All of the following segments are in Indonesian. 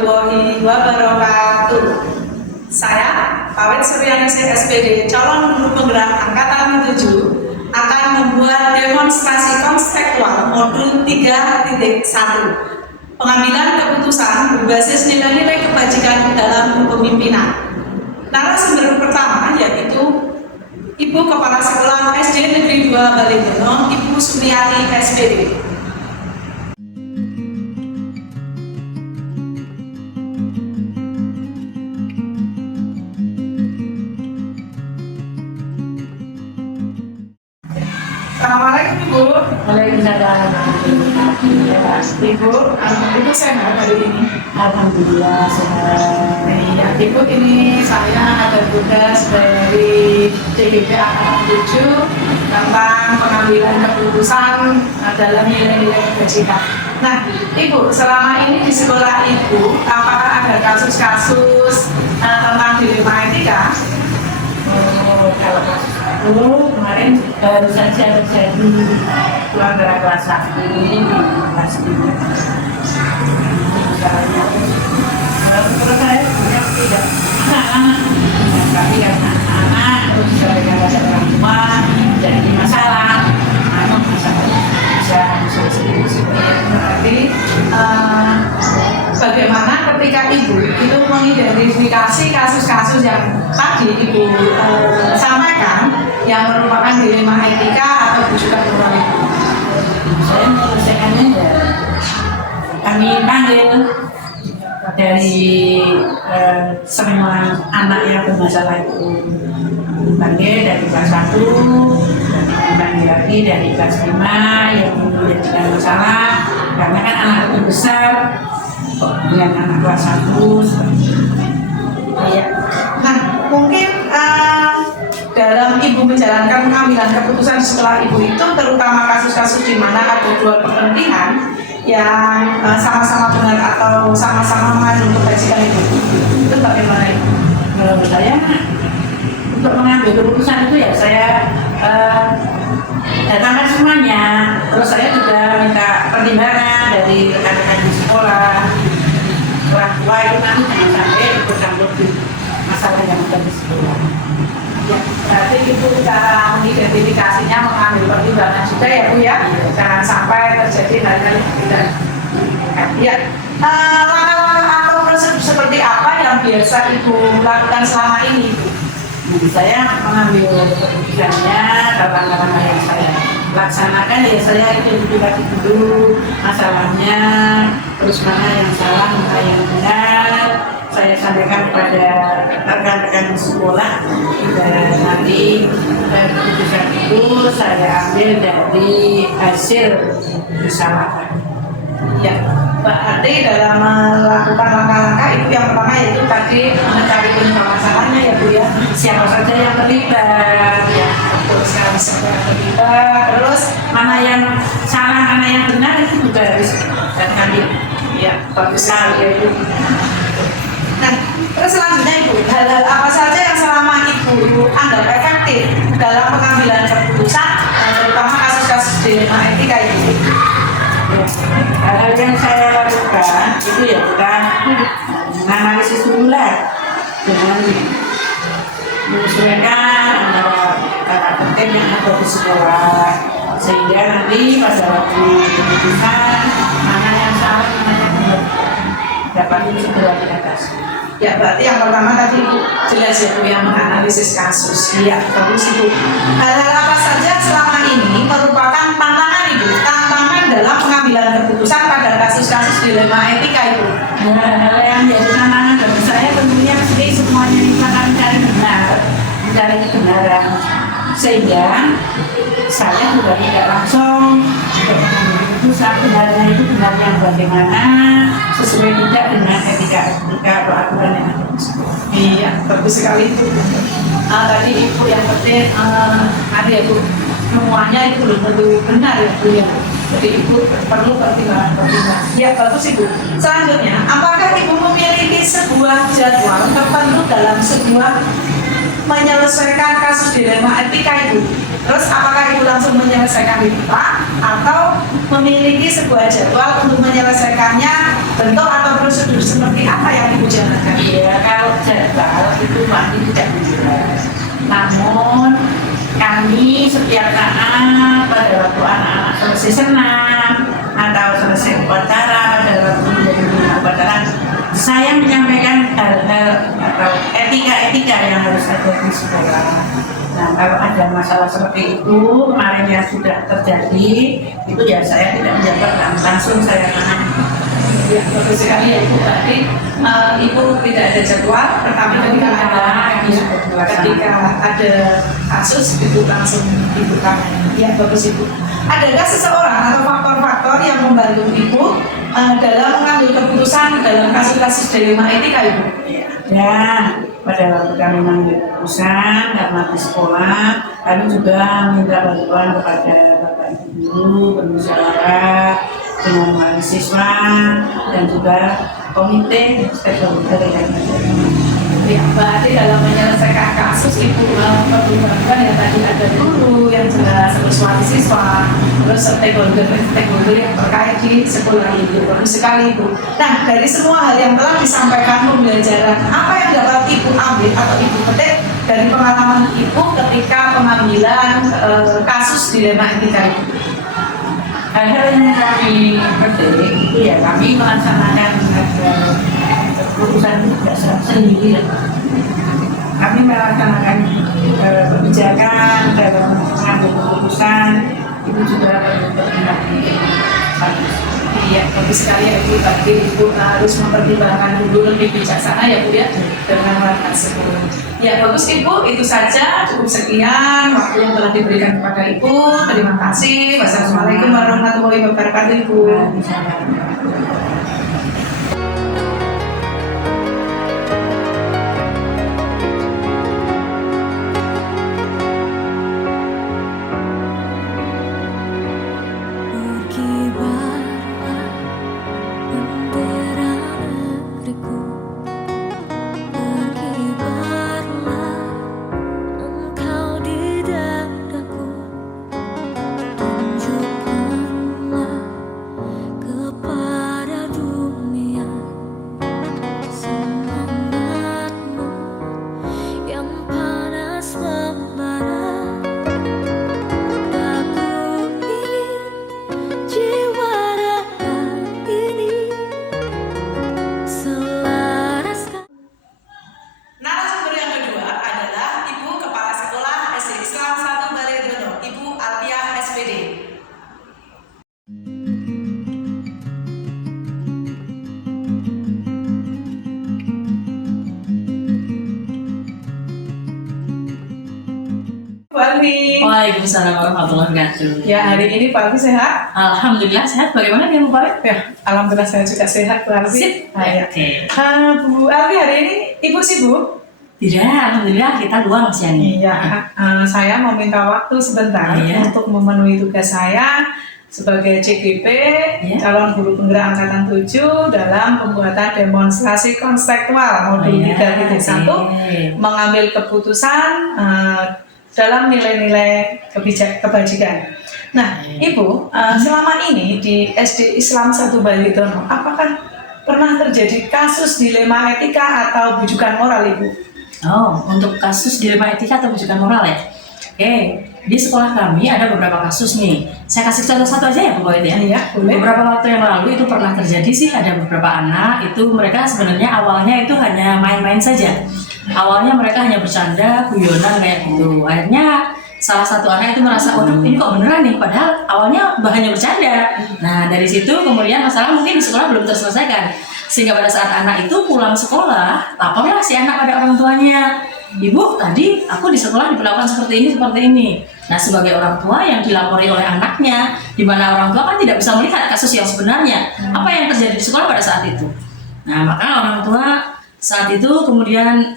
warahmatullahi wabarakatuh. Saya, Pawet Suryaningsih SPD, calon guru penggerak Angkatan 7, akan membuat demonstrasi konseptual modul 3.1. Pengambilan keputusan berbasis nilai-nilai kebajikan dalam kepemimpinan. Narasumber pertama yaitu Ibu Kepala Sekolah SD Negeri 2 Balingdono, Ibu Sumiati SPD. Assalamualaikum Ibu. Waalaikumsalam. Ibu, Ibu sehat hari ini? Alhamdulillah sehat. Ya, Ibu, ini saya ada tugas dari CBP Angkatan 7 tentang pengambilan keputusan dalam nilai-nilai kebajikan. Nah, Ibu, selama ini di sekolah Ibu, apakah ada kasus-kasus tentang dilema etika? Kalau dulu kemarin baru saja terjadi pelanggaran kelas 1 di kelas 3. Misalnya, menurut saya sebenarnya tidak anak-anak, tapi anak-anak terus mereka ada orang tua jadi masalah, masalahnya bisa seperti Berarti bagaimana ketika Ibu itu mengidentifikasi kasus-kasus yang tadi Ibu sampaikan yang merupakan dilema etika atau bujukan moral Ibu? saya menyelesaikannya ya kami panggil dari semua anak yang bermasalah itu dipanggil dari kelas 1, dipanggil lagi dari kelas 5 yang menjadikan masalah karena kan anak itu besar dengan anak kelas 1 seperti itu. Iya. Nah, mungkin dalam Ibu menjalankan pengambilan keputusan setelah Ibu itu, terutama kasus-kasus di mana ada dua kepentingan yang sama-sama benar atau sama-sama mengandung kebajikan itu bagaimana Ibu? Menurut saya untuk mengambil keputusan itu ya saya datangkan semuanya, terus saya juga minta pertimbangan dari rekan-rekan di sekolah, orang tua itu nanti jangan sampai ikut campur di masalah yang ada di sekolah. Ya, berarti Ibu cara mengidentifikasinya mengambil pertimbangan juga ya Bu ya, jangan sampai terjadi hal-hal yang tidak. Ya, langkah-langkah atau prosedur seperti apa yang biasa Ibu lakukan selama ini Bu? Jadi saya mengambil keputusannya langkah-langkah yang saya laksanakan ya saya identifikasi dulu masalahnya, terus mana yang salah, mana yang benar. Saya sampaikan kepada rekan-rekan sekolah dan nanti keputusan itu saya ambil dari hasil musyawarah. Ya, berarti dalam melakukan langkah-langkah itu yang pertama yaitu tadi mencari penyebab masalahnya ya Bu ya. Siapa saja yang terlibat, Ya, betul sekali siapa yang terlibat. terus mana yang salah, mana yang benar itu juga harus kami. Ya, bagus sekali ya Ibu. Nah, terus selanjutnya Ibu, hal-hal apa saja yang selama Ibu anggap efektif dalam pengambilan keputusan, terutama kasus-kasus dilema etika Ibu? Hal yang saya lakukan itu ya kita menganalisis dulu lah dengan menyesuaikan antara karakter yang ada di sekolah sehingga nanti pada waktu keputusan mana yang salah, mana yang benar dapat segera diatasi. Ya, berarti yang pertama tadi Ibu jelas ya Bu yang menganalisis kasus. Iya, bagus Ibu. Hal-hal apa saja selama ini merupakan tantangan Ibu, tantangan dalam pengambilan keputusan pada kasus-kasus dilema etika Ibu? Hal yang jadi tantangan bagi saya tentunya mesti semuanya itu akan mencari kebenaran sehingga saya juga tidak langsung keputusan benarnya itu benar yang bagaimana sesuai tidak dengan etika atau aturan yang ada. Iya, bagus sekali Ibu. Tadi Ibu yang penting ada ya Bu, semuanya itu belum tentu benar ya Bu ya. Jadi Ibu perlu pertimbangan. Ya, bagus Ibu. Selanjutnya, apakah Ibu memiliki sebuah jadwal tertentu dalam sebuah menyelesaikan kasus dilema etika Ibu? Terus apakah Ibu langsung menyelesaikan itu Pak? Atau memiliki sebuah jadwal untuk menyelesaikannya, bentuk atau prosedur seperti apa yang Ibu jalankan? Iya, kalau jadwal itu pasti tidak jelas. Namun kami setiap saat pada waktu anak-anak selesai senam atau selesai upacara, pada waktu menjadi upacara, saya menyampaikan hal-hal atau etika-etika yang harus ada di sekolah. Nah, kalau ada masalah seperti itu, kemarin yang sudah terjadi, itu ya saya tidak menjabat, langsung saya tangani. Ya, bagus sekali ya Ibu. Berarti Ibu tidak ada jadwal. Pertama ketika ada kasus itu langsung Ibu tangani. Ya, bagus Ibu. Adakah seseorang atau faktor-faktor yang membantu Ibu dalam mengambil keputusan dalam kasus-kasus dilema etika Ibu? Ya, pada waktu kami mengambil keputusan karena di sekolah, kami juga minta bantuan kepada Bapak Ibu guru, bermusyawarah dengan mahasiswa dan juga komite stakeholder yang ada. Ya, berarti dalam menyelesaikan kasus Ibu pertimbangkan yang tadi ada guru yang jelas, terus mahasiswa, terus stakeholder yang terkait di sekolah Ibu. Bagus sekali Ibu. Nah, dari semua hal yang telah disampaikan pembelajaran, apa yang dapat Ibu ambil atau Ibu petik dari pengalaman Ibu ketika pengambilan kasus dilema etika Ibu? Hal-hal yang kami petik itu ya kami melaksanakan keputusan dasar sendiri. Kami melaksanakan kebijakan dalam mengambil keputusan itu juga bagus. Iya, bagus sekali ya Ibu. Tapi Ibu harus mempertimbangkan dulu lebih bijaksana ya Bu ya dengan hal tersebut. Ya bagus Ibu, itu saja, cukup sekian waktu yang telah diberikan kepada Ibu. Terima kasih. Wassalamualaikum warahmatullahi wabarakatuh Ibu. Narasumber yang kedua adalah Ibu Kepala Sekolah SD Islam 1 Balaidono, Ibu Alpia SPD. Bu Alfi. Waalaikumsalam warahmatullahi wabarakatuh. Ya, hari ini Pak Alfi sehat? Alhamdulillah sehat. Bagaimana dia Bu Alfi? Ya, alhamdulillah saya juga sehat Bu Alfi. Sip. Ya. Oke. Bu Alfi hari ini Ibu sibuk? Tidak, alhamdulillah kita luang Mas Yani. Iya, saya mau minta waktu sebentar Iya. untuk memenuhi tugas saya sebagai CGP, Iya. calon guru penggerak angkatan 7 dalam pembuatan demonstrasi konseptual modul 3.1 mengambil keputusan dalam nilai-nilai kebajikan. Nah, Ibu, selama ini di SD Islam 1 Balaidono, apakah pernah terjadi kasus dilema etika atau bujukan moral, Ibu? Oh, untuk kasus dilema etika atau bujukan moral ya? Oke, di sekolah kami ada beberapa kasus nih. Saya kasih contoh satu aja ya Bu Boyd ya. Iya, boleh. Beberapa waktu yang lalu itu pernah terjadi sih, ada beberapa anak itu mereka sebenarnya awalnya itu hanya main-main saja. Awalnya mereka hanya bercanda, guyonan kayak gitu. Akhirnya salah satu anak itu merasa, waduh ini kok beneran nih, padahal awalnya bahannya bercanda. Nah dari situ kemudian masalah mungkin di sekolah belum terselesaikan. Sehingga pada saat anak itu pulang sekolah, laporlah si anak pada orang tuanya. Ibu, tadi aku di sekolah diperlakukan seperti ini. Nah, sebagai orang tua yang dilapori oleh anaknya, di mana orang tua kan tidak bisa melihat kasus yang sebenarnya, apa yang terjadi di sekolah pada saat itu. Nah, maka orang tua saat itu kemudian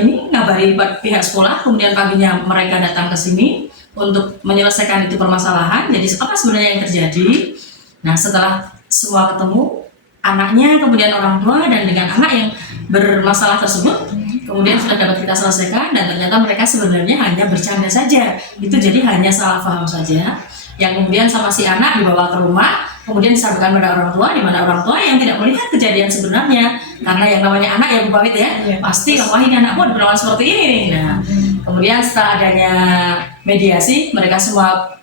ini ngabari pihak sekolah, kemudian paginya mereka datang ke sini untuk menyelesaikan itu permasalahan. Jadi apa sebenarnya yang terjadi? Nah, setelah semua ketemu, anaknya, kemudian orang tua, dan dengan anak yang bermasalah tersebut kemudian sudah dapat kita selesaikan, dan ternyata mereka sebenarnya hanya bercanda saja. Itu jadi hanya salah paham saja. yang kemudian sama si anak dibawa ke rumah, kemudian disampaikan pada orang tua, di mana orang tua yang tidak melihat kejadian sebenarnya, karena yang namanya anak ya Bu Pawit ya, pasti wah ini anakku berlawan seperti ini nih. Nah, kemudian setelah adanya mediasi, mereka semua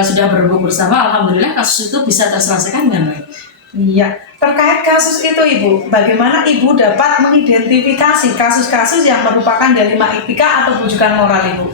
sudah berembuk bersama, alhamdulillah kasus itu bisa terselesaikan dengan baik. Iya, terkait kasus itu Ibu, bagaimana Ibu dapat mengidentifikasi kasus-kasus yang merupakan dilema etika atau bujukan moral Ibu?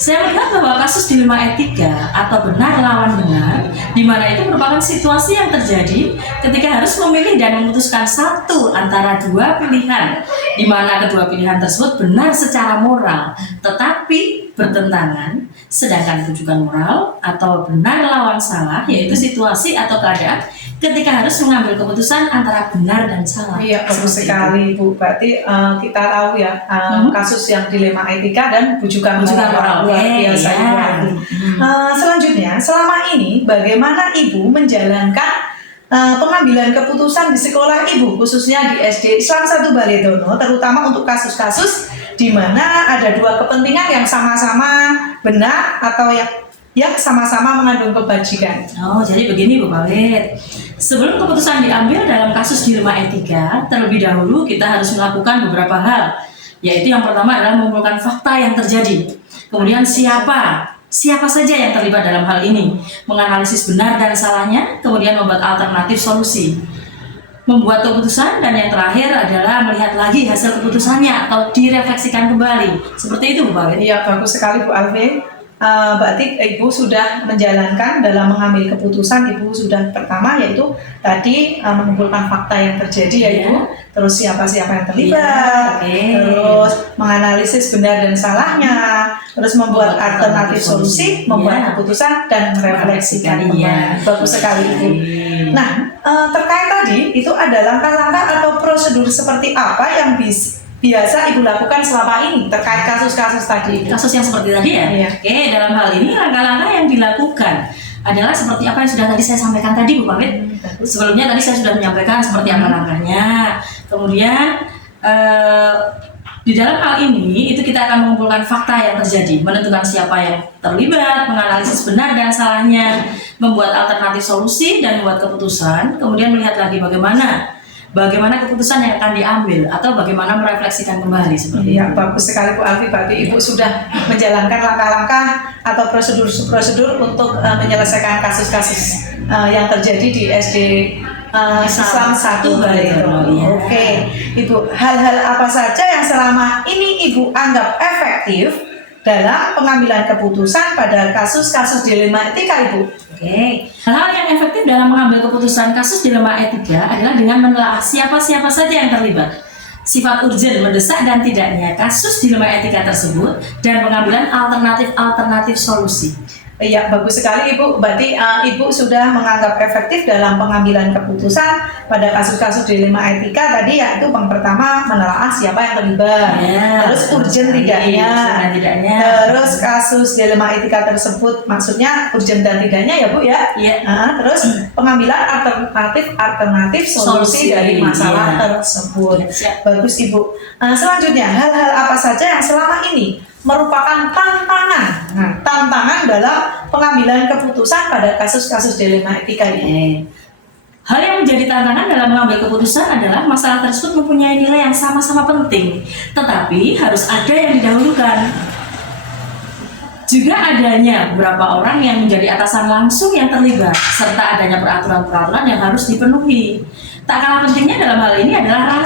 Saya melihat bahwa kasus dilema etika atau benar lawan benar, di mana itu merupakan situasi yang terjadi ketika harus memilih dan memutuskan satu antara dua pilihan, di mana kedua pilihan tersebut benar secara moral, tetapi bertentangan, sedangkan rujukan moral atau benar lawan salah, yaitu situasi atau keadaan ketika harus mengambil keputusan antara benar dan salah. Iya, bagus sekali Bu. Berarti kita tahu ya kasus yang dilema etika dan bujukan moral. Luar biasa Ibu. Selanjutnya, selama ini bagaimana Ibu menjalankan pengambilan keputusan di sekolah Ibu, khususnya di SD Islam 1 Baletono, terutama untuk kasus-kasus di mana ada dua kepentingan yang sama-sama benar atau yang sama-sama mengandung kebajikan. Oh, jadi begini Bu Pawit. Sebelum keputusan diambil dalam kasus dilema etika, terlebih dahulu kita harus melakukan beberapa hal, yaitu yang pertama adalah mengumpulkan fakta yang terjadi. Kemudian siapa saja yang terlibat dalam hal ini, menganalisis benar dan salahnya, kemudian membuat alternatif solusi, membuat keputusan, dan yang terakhir adalah melihat lagi hasil keputusannya atau direfleksikan kembali. Seperti itu Bu Pawit. Iya, bagus sekali Bu Alvin. Berarti Ibu sudah menjalankan dalam mengambil keputusan. Ibu sudah pertama yaitu tadi mengumpulkan fakta yang terjadi ya Ibu, terus siapa-siapa yang terlibat, terus menganalisis benar dan salahnya, terus membuat alternatif solusi, membuat keputusan dan merefleksikan kembali. Bagus sekali Ibu. Nah, terkait tadi itu ada langkah-langkah atau prosedur seperti apa yang biasa Ibu lakukan selama ini terkait kasus-kasus tadi? Kasus yang seperti tadi ya? Iya. Oke, dalam hal ini langkah-langkah yang dilakukan adalah seperti apa yang sudah tadi saya sampaikan tadi Bu Pawit. Sebelumnya tadi saya sudah menyampaikan seperti apa langkahnya. Kemudian di dalam hal ini itu kita akan mengumpulkan fakta yang terjadi, menentukan siapa yang terlibat, menganalisis benar dan salahnya, membuat alternatif solusi dan membuat keputusan, kemudian melihat lagi bagaimana keputusan yang akan diambil atau bagaimana merefleksikan kembali seperti itu. Bagus sekali Bu Alfi. Berarti Ibu sudah menjalankan langkah-langkah atau prosedur-prosedur untuk menyelesaikan kasus-kasus yang terjadi di SD Islam 1 Baletono. Oke, Ibu, hal-hal apa saja yang selama ini Ibu anggap efektif dalam pengambilan keputusan pada kasus-kasus dilema etika Ibu? Oke, hal-hal yang efektif dalam mengambil keputusan kasus dilema etika adalah dengan menelaah siapa-siapa saja yang terlibat, sifat urgen, mendesak dan tidaknya kasus dilema etika tersebut, dan pengambilan alternatif solusi. Iya, bagus sekali Ibu. Berarti Ibu sudah menganggap efektif dalam pengambilan keputusan pada kasus-kasus dilema etika tadi, yaitu yang pertama menelaah siapa yang terlibat, terus urgen tidaknya, terus kasus dilema etika tersebut maksudnya urgen dan tidaknya ya Bu ya. Terus pengambilan alternatif solusi dari masalah tersebut. Bagus Ibu. Selanjutnya, hal-hal apa saja yang selama ini merupakan tantangan dalam pengambilan keputusan pada kasus-kasus dilema etika ini? Hal yang menjadi tantangan dalam mengambil keputusan adalah masalah tersebut mempunyai nilai yang sama-sama penting, tetapi harus ada yang didahulukan. Juga adanya beberapa orang yang menjadi atasan langsung yang terlibat, serta adanya peraturan-peraturan yang harus dipenuhi. Tak kalah pentingnya dalam hal ini adalah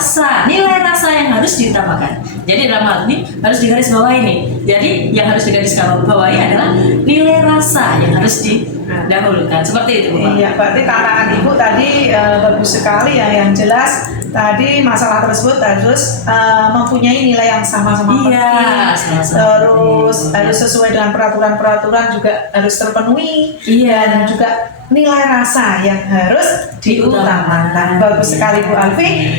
nilai rasa yang harus diutamakan. Jadi dalam hal ini harus digarisbawahi nih. Jadi yang harus digarisbawahi adalah nilai rasa yang harus didahulukan. Seperti itu Bu. Iya, berarti tantangan Ibu tadi bagus sekali ya. Yang jelas tadi masalah tersebut harus mempunyai nilai yang sama-sama penting. Terus harus sesuai dengan peraturan-peraturan juga harus terpenuhi. Dan juga nilai rasa yang harus diutamakan. Bagus sekali Bu Alfi.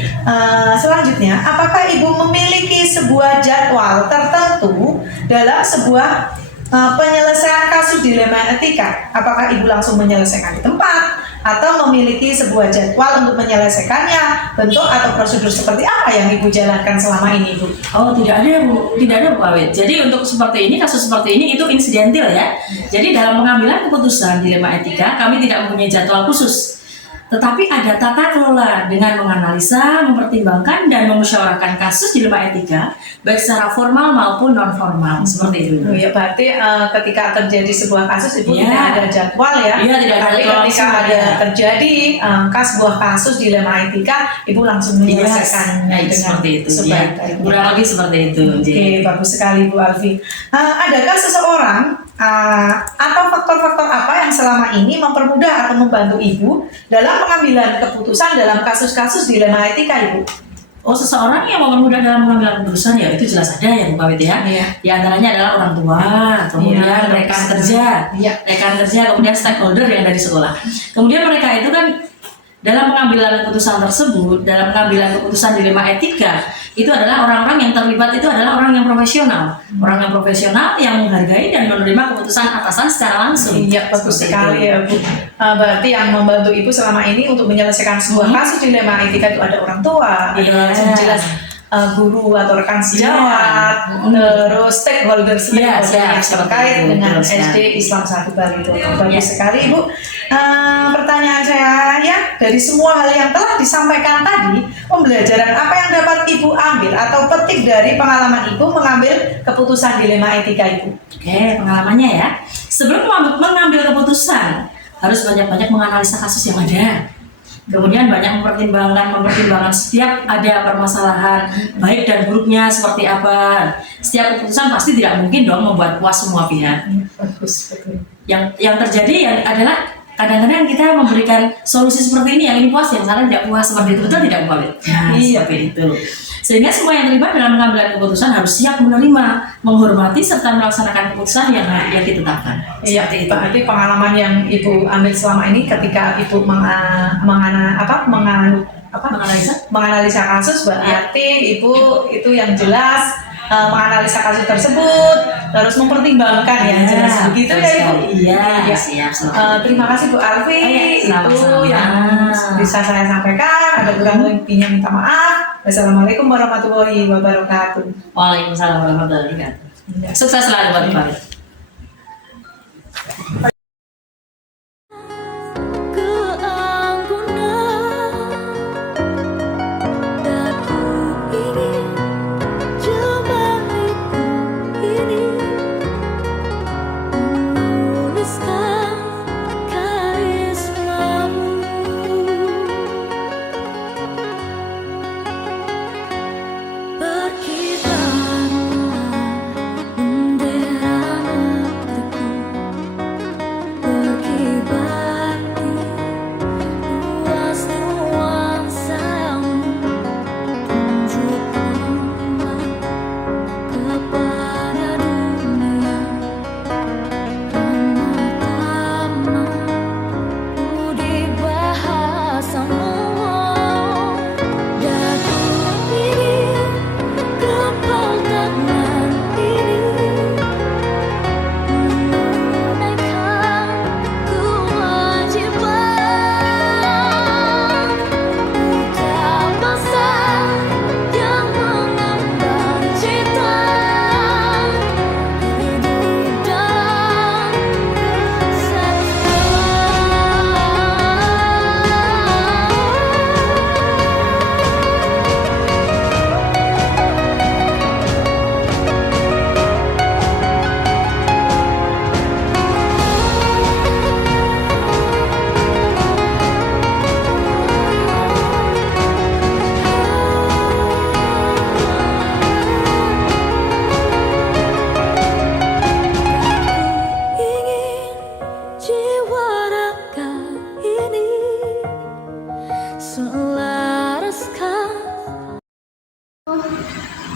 Selanjutnya, apakah Ibu memiliki sebuah jadwal tertentu dalam sebuah penyelesaian kasus dilema etika? Apakah Ibu langsung menyelesaikan di tempat atau memiliki sebuah jadwal untuk menyelesaikannya, bentuk atau prosedur seperti apa yang Ibu jalankan selama ini, Bu? Oh, tidak ada Bu, tidak ada Bu Awit. Jadi untuk seperti ini, kasus seperti ini itu insidentil ya. Jadi dalam pengambilan keputusan dilema etika kami tidak mempunyai jadwal khusus. Tetapi ada tata kelola dengan menganalisa, mempertimbangkan dan memusyawarahkan kasus dilema etika baik secara formal maupun non formal seperti itu. Oh ya, berarti ketika terjadi sebuah kasus Ibu Iya. tidak ada jadwal ya. Iya, tidak ada Tapi jadwal ketika langsung, ada ya. terjadi sebuah kasus dilema etika, Ibu langsung menyelesaikannya Yes, seperti itu. Ya, sebaik-baiknya. kurang lebih seperti itu. Oke, bagus sekali Bu Alfi. Adakah seseorang atau faktor-faktor apa yang selama ini mempermudah atau membantu Ibu dalam pengambilan keputusan dalam kasus-kasus dilema etika, Ibu? Oh, seseorang yang mempermudah dalam mengambil keputusan ya itu jelas ada ya Bu Kawit ya. Iya. Di antaranya adalah orang tua, kemudian Iya, rekan bagus. kerja, Iya. rekan kerja, kemudian stakeholder yang dari sekolah. Kemudian mereka itu kan dalam pengambilan keputusan tersebut, dalam pengambilan keputusan dilema etika, itu adalah orang-orang yang terlibat itu adalah orang yang profesional, orang yang profesional yang menghargai dan menerima keputusan atasan secara langsung. Iya, bagus Seperti sekali itu. ya Bu. Berarti yang membantu Ibu selama ini untuk menyelesaikan sebuah kasus dilema etika itu ada orang tua, ada Iya. jelas guru atau rekan sejawat, terus stakeholder Iya, yang siap, terkait betul, dengan betul, SD Islam 1 Bali itu. Bagus Iya. sekali Ibu. Pertanyaan saya ya, dari semua hal yang telah disampaikan tadi, pembelajaran apa yang dapat Ibu ambil atau petik dari pengalaman Ibu mengambil keputusan dilema etika Ibu? Oke, pengalamannya ya. Sebelum mengambil keputusan, harus banyak-banyak menganalisa kasus yang ada. Kemudian banyak mempertimbangkan setiap ada permasalahan baik dan buruknya seperti apa. Setiap keputusan pasti tidak mungkin dong membuat puas semua pihak. Bagus, betul. Yang terjadi adalah kadang-kadang kita memberikan solusi seperti ini, yang ini puas, yang sana tidak puas, seperti itu. Betul tidak Bu Kawit? Nah, Iya. seperti itu. Sehingga semua yang terlibat dalam pengambilan keputusan harus siap menerima, menghormati serta melaksanakan keputusan yang ditetapkan. Iya, Seperti itu. berarti pengalaman yang Ibu ambil selama ini ketika Ibu menganalisa kasus, berarti Ibu itu yang jelas menganalisa kasus tersebut, terus mempertimbangkan yang jelas begitu ya Ibu. Iya, Iya. siap. Terima kasih Bu Alfi, Iya, itu sama-sama. yang bisa saya sampaikan. Ada kurang lebihnya minta maaf. Wassalamualaikum warahmatullahi wabarakatuh. Waalaikumsalam warahmatullahi wabarakatuh. Sukses selalu buat Ibu.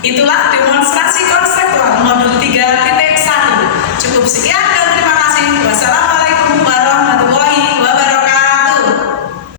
Itulah demonstrasi konsep modul